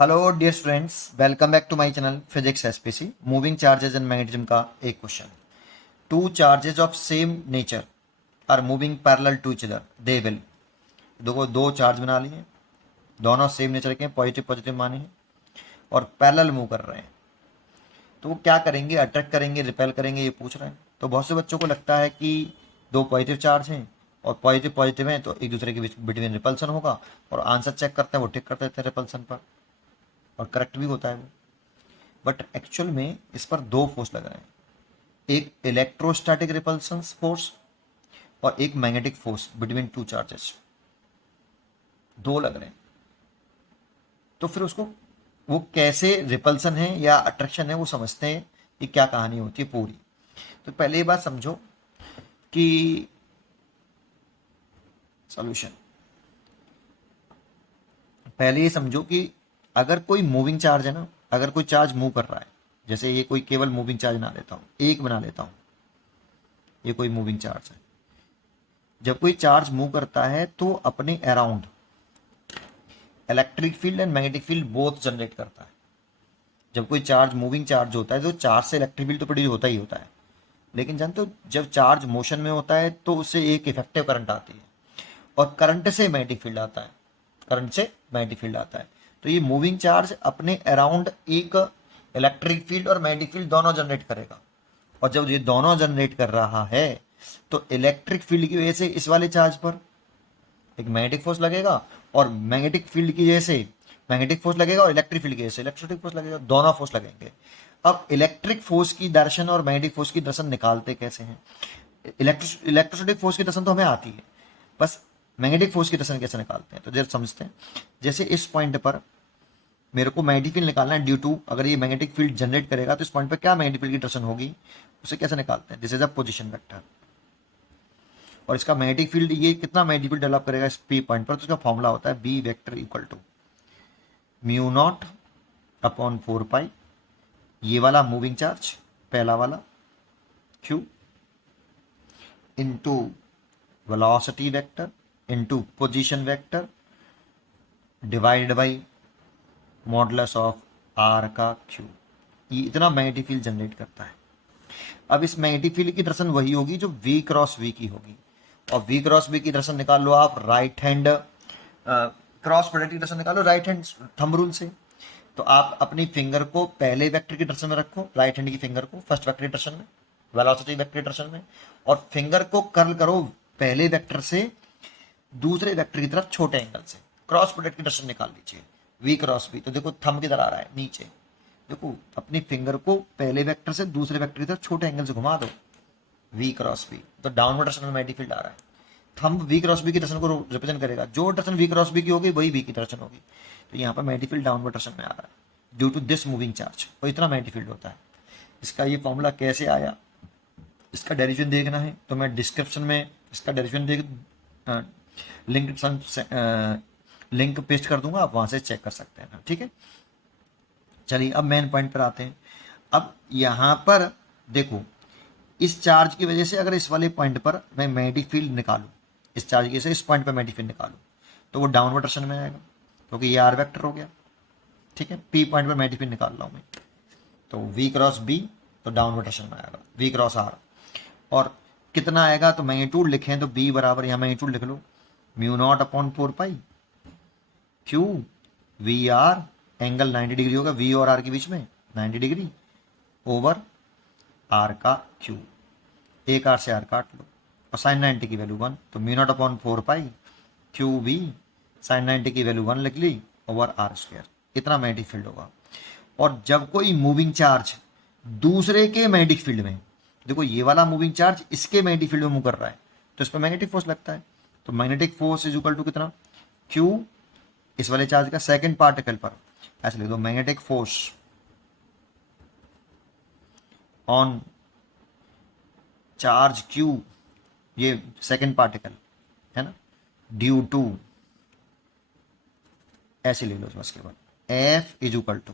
Hello dear students, welcome back to my channel physics SPC. Moving charges and magnetism का एक question. Two charges of same nature are moving parallel to each other, they will. देखो, दो charge बना लिए, दोनों same nature के, positive positive माने हैं और पैरेलल मूव कर रहे हैं। तो वो क्या करेंगे? अट्रैक्ट करेंगे, रिपेल करेंगे, ये पूछ रहे हैं। तो बहुत से बच्चों को लगता है कि दो पॉजिटिव चार्ज हैं और पॉजिटिव पॉजिटिव हैं तो एक दूसरे के बीच बिटवीन रिपल्सन होगा, और आंसर चेक करते हैं, वो टिक कर देते हैं रिपल्सन पर, और करेक्ट भी होता है वो। बट एक्चुअल में इस पर दो फोर्स लग रहे हैं, एक इलेक्ट्रोस्टैटिक रिपल्सन फोर्स और एक magnetic force between two charges, दो लग रहे हैं। तो फिर उसको वो कैसे रिपल्सन है या अट्रैक्शन है वो समझते हैं कि क्या कहानी होती है पूरी। तो पहले ये बात समझो कि सॉल्यूशन, पहले ये समझो कि अगर कोई मूविंग चार्ज है ना, अगर कोई चार्ज मूव कर रहा है, जैसे ये कोई केवल मूविंग चार्ज ना लेता हूं, एक बना लेता हूं, ये कोई मूविंग चार्ज है। जब कोई चार्ज मूव करता है तो अपने around electric field and magnetic field both generate करता है। जब कोई चार्ज मूविंग चार्ज होता है तो चार्ज से इलेक्ट्रिक फील्ड तो प्रोड्यूस होता ही होता है, लेकिन जानते हो जब चार्ज मोशन में होता है तो उससे एक इफेक्टिव करंट आती है और करंट से मैग्नेटिक फील्ड आता है, करंट से मैग्नेटिक फील्ड आता है। तो ये मूविंग चार्ज अपने अराउंड एक इलेक्ट्रिक फील्ड और मैग्नेटिक फील्ड दोनों जनरेट करेगा, और जब ये दोनों जनरेट कर रहा है तो इलेक्ट्रिक फील्ड की वजह से इस वाले चार्ज पर एक मैग्नेटिक फोर्स लगेगा, और मैग्नेटिक फील्ड की वजह से मैग्नेटिक फोर्स लगेगा, और इलेक्ट्रिक फील्ड की वजह से इलेक्ट्रिक फोर्स लगेगा, दोनों फोर्स लगेंगे। अब इलेक्ट्रिक फोर्स की दर्शन और मैग्नेटिक फोर्स की दर्शन निकालते कैसे हैं? इलेक्ट्रोस्टैटिक फोर्स की दर्शन तो हमें आती है, बस मैग्नेटिक फोर्स की दर्शन कैसे निकालते हैं तो जरा समझते हैं। जैसे इस पॉइंट पर मेरे को मैग्नेटिक फील्ड निकालना है ड्यू टू, अगर ये मैग्नेटिक फील्ड जनरेट करेगा तो इस पॉइंट पर क्या मैग्नेटिक फील्ड की दर्शन होगी, उसे कैसे निकालते हैं? This is a position vector, और इसका मैग्नेटिक फील्ड, ये कितना मैग्नेटिक फील्ड डेवलप करेगा इस पी पॉइंट पर, तो इसका फॉर्मूला होता है B vector equal to mu naught upon 4 pi, ये वाला मूविंग चार्ज पहला वाला q into velocity vector into position vector divided by modulus of r का क्यू। ये इतना मैग्नेटिक फील्ड जनरेट करता है। अब इस मैग्नेटिक फील्ड की दर्शन वही होगी जो वी क्रॉस वी की होगी, और वी क्रॉस वी की दर्शन निकाल लो आप राइट हैंड क्रॉस प्रोडक्ट की दर्शन निकालो राइट हैंड थंब रूल से। तो आप अपनी फिंगर को पहले वेक्टर की दर्शन में रखो, राइट हैंड की फिंगर को फर्स्ट वेक्टर की दर्शन में, वेलोसिटी वेक्टर की दर्शन में, और फिंगर को कर्ल करो पहले वेक्टर से दूसरे वेक्टर की तरफ छोटे एंगल से, क्रॉस प्रोडक्ट की दर्शन निकाल लीजिए वी क्रॉस वी। तो देखो थंब किधर आ रहा है, नीचे। देखो अपनी फिंगर को पहले वेक्टर से दूसरे वेक्टर की तरफ छोटे एंगल से घुमा दो, वी क्रॉस वी, तो डाउनवर्ड डायरेक्शन में मैग्नेटिक फील्ड आ रहा है। थंब वी क्रॉस वी की डायरेक्शन को रिप्रेजेंट करेगा, जो डायरेक्शन वी क्रॉस वी की होगी वही वी की डायरेक्शन होगी। तो यहाँ पर मैग्नेटिक फील्ड डाउनवर्ड डायरेक्शन में आ रहा है due to this moving charge, और इतना मैग्नेटिक फील्ड होता है। इसका ये फॉर्मूला कैसे आया, इसका डेरिवेशन देखना है तो मैं डिस्क्रिप्शन में इसका डेरिवेशन देख लिंक पेस्ट कर दूंगा, आप वहां से चेक कर सकते हैं। ठीक है, चलिए अब मेन पॉइंट पर आते हैं। अब यहां पर देखो, इस चार्ज की वजह से अगर इस वाले पॉइंट पर मैं मैग्नेटिक फील्ड निकालूं, इस चार्ज की वजह से इस पॉइंट पर मैग्नेटिक फील्ड निकालूं, तो वो डाउनवर्ड डायरेक्शन में आएगा क्योंकि ये आर वेक्टर हो गया। ठीक है, पी पॉइंट पर मैग्नेटिक फील्ड निकाल रहा हूं मैं, तो वी क्रॉस बी, तो डाउनवर्ड डायरेक्शन में आएगा वी क्रॉस आर। और कितना आएगा, तो मैग्नीट्यूड लिखें तो बी बराबर, यहाँ मैग्नीट्यूड लिख लो mu naught upon 4 pi q v r, angle 90 degree होगा वी और आर के बीच में 90 डिग्री, ओवर आर का क्यू, एक आर से आर काट लो, और साइन 90 की वैल्यू 1, तो mu naught upon 4 pi q v, sine 90 की वैल्यू 1 लिख ली, ओवर आर स्क्वायर। इतना मैग्नेटिक फील्ड होगा। और जब कोई मूविंग चार्ज दूसरे के मैग्नेटिक फील्ड में, देखो ये वाला मूविंग चार्ज इसके मैग्नेटिक फील्ड में मूव कर रहा है तो इस पर मैग्नेटिक फोर्स लगता है, तो magnetic force is equal to कितना, क्यू इस वाले चार्ज का सेकंड पार्टिकल पर, ऐसे लिख दो magnetic force on charge Q, ये सेकंड पार्टिकल है ना, ड्यू टू, ऐसे ले लो बस केवल, एफ इज इक्वल टू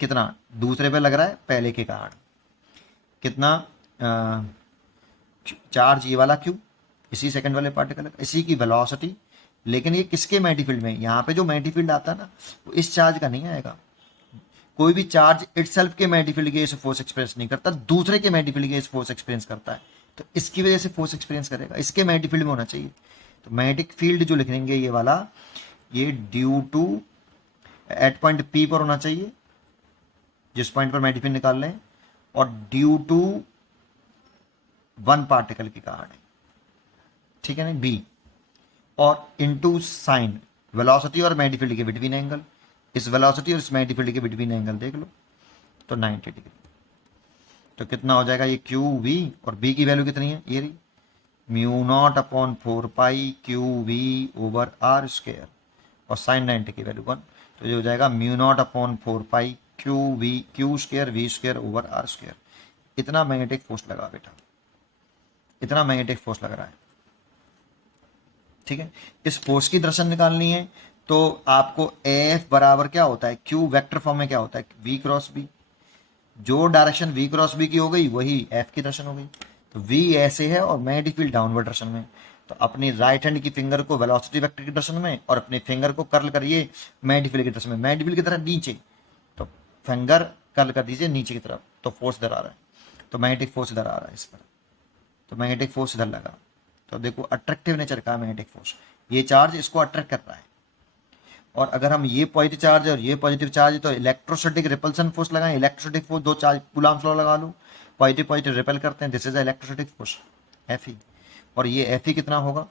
कितना, दूसरे पे लग रहा है पहले के कारण, कितना चार्ज ये वाला क्यू, इसी सेकंड वाले पार्टिकल, इसी की वेलोसिटी लेकिन ये किसके मैग्नेटिक फील्ड में, यहाँ पे जो मैग्नेटिक फील्ड आता है ना वो इस चार्ज का नहीं आएगा। कोई भी चार्ज इटसेल्फ के मैग्नेटिक फील्ड के से फोर्स एक्सपीरियंस नहीं करता, दूसरे के मैग्नेटिक फील्ड के फोर्स एक्सपीरियंस करता है। तो इसकी वजह से फोर्स एक्सपीरियंस करेगा, इसके मैग्नेटिक फील्ड में होना चाहिए। तो मैग्नेटिक फील्ड जो लिखेंगे ये वाला, ये due to at point P पर होना चाहिए, जिस पॉइंट पर मैग्नेटिक फील्ड निकाल रहे हैं, और ड्यू टू वन पार्टिकल की कहा है, ठीक है ना, बी, और इनटू साइन वेलोसिटी और मैग्नेटिक फील्ड के बिटवीन एंगल। इस वेलोसिटी और इस मैग्नेटिक फील्ड के बिटवीन एंगल देख लो तो 90 डिग्री। तो कितना हो जाएगा ये क्यू वी, और बी की वैल्यू कितनी है, ये रही mu naught upon 4 pi q v over r square, और साइन 90 की वैल्यू 1। तो ये हो जाएगा mu naught upon 4 pi q square v square over r square. इतना मैग्नेटिक फोर्स लगा बेटा, इतना मैग्नेटिक फोर्स लग रहा है, ठीक है। इस फोर्स की डायरेक्शन निकालनी है तो आपको एफ बराबर क्या होता है, क्यू वेक्टर फॉर्म में क्या होता है, वी क्रॉस बी। जो डायरेक्शन वी क्रॉस बी की हो गई वही एफ की डायरेक्शन हो गई। तो वी ऐसे है और मैग्नेटिक फील्ड डाउनवर्ड डायरेक्शन में। तो अपनी राइट हैंड की फिंगर को वेलोसिटी वेक्टर की डायरेक्शन में और अपने फिंगर को कर्ल करिए मैग्नेटिक फील्ड की डायरेक्शन में, मैग्नेटिक फील्ड की तरफ नीचे। तो फिंगर कर्ल कर दीजिए नीचे की तरफ, तो फोर्स इधर आ रहा है, तो मैग्नेटिक फोर्स इधर आ रहा है इस पर, तो मैग्नेटिक फोर्स इधर लगा। तो देखो अट्रैक्टिव नेचर का मैग्नेटिक फोर्स, ये चार्ज इसको अट्रैक्ट कर रहा है। और अगर हम ये पॉजिटिव चार्ज है और ये पॉजिटिव चार्ज है तो इलेक्ट्रोस्टैटिक रिपल्सन फोर्स लगाएं, इलेक्ट्रोस्टैटिक फोर्स, दो चार्ज कूलम्ब लॉ लगा लो, पॉजिटिव पॉजिटिव रिपेल करते हैं, this is electrostatic force F E. और ये एफ ई कितना होगा,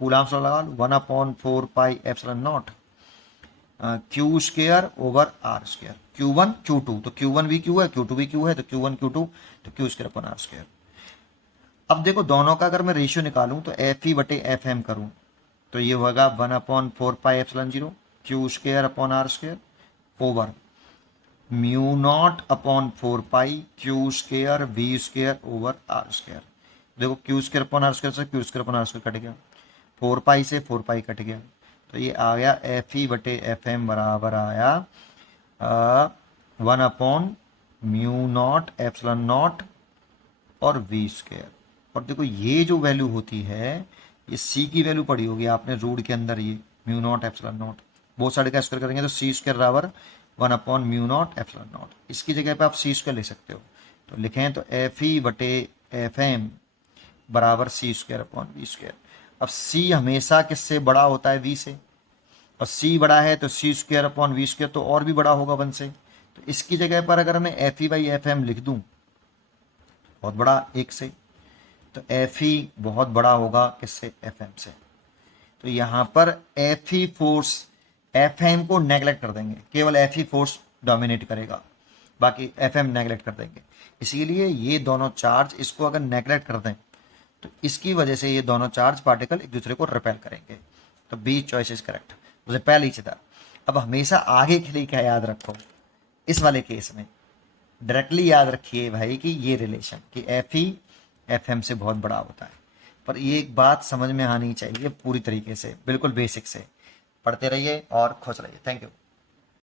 कूलम्ब लॉ लगा लो, 1/4 pi epsilon naught q square over r square, Q1 Q2, तो Q1 भी क्यू है, Q2 भी क्यू है, तो Q1 Q2 तो q square upon r square. अब देखो दोनों का अगर मैं रेशियो निकालूं तो एफ ई बटे एफ एम करूं तो ये होगा 1/4 pi epsilon 0 q square upon r square over mu naught upon 4 pi q square v square over r square. देखो q square upon r square से q square upon r square कट गया, 4 पाई से 4 pi cut गया, तो ये आ गया F E बटे एफ एम बराबर आया 1/म्यू नॉट एप्सिलॉन नॉट और वी स्क्वायर। और देखो ये जो वैल्यू होती है ये सी की वैल्यू पड़ी होगी आपने रूट के अंदर, ये म्यू नॉट एप्सिलॉन नॉट, बहुत सारे का स्क्वायर करेंगे तो सी स्क्वायर बराबर 1/म्यू नॉट एप्सिलॉन नॉट। इसकी जगह पे आप सी स्क्वायर ले सकते हो, तो लिखें तो एफ ई बटे एफ एम बराबर सी स्क्वायर अपॉन वी स्क्वायर। अब सी हमेशा किससे बड़ा होता है, वी से, और सी बड़ा है तो सी स्क्वायर अपॉन वी स्क्वायर तो और भी बड़ा होगा 1 से। तो इसकी जगह पर अगर मैं F E by F M लिख दूं बहुत बड़ा 1 से, तो एफ ई बहुत बड़ा होगा किससे, एफ एम से। तो यहाँ पर F E force F M को नेगलेक्ट कर देंगे, केवल एफ ई फोर्स डोमिनेट करेगा, बाकी एफ एम नेगलेक्ट कर देंगे। इसीलिए ये दोनों चार्ज इसको अगर नेगलेक्ट कर दें तो इसकी वजह से ये दोनों चार्ज पार्टिकल एक दूसरे को रिपेल करेंगे। तो B choice is correct, repel each other. अब हमेशा आगे के लिए क्या याद रखो, इस वाले केस में डायरेक्टली याद रखिए भाई कि ये रिलेशन कि एफ ई एफ एम से बहुत बड़ा होता है। पर ये एक बात समझ में आनी चाहिए पूरी तरीके से, बिल्कुल बेसिक से पढ़ते रहिए और खुश रहिए। Thank you.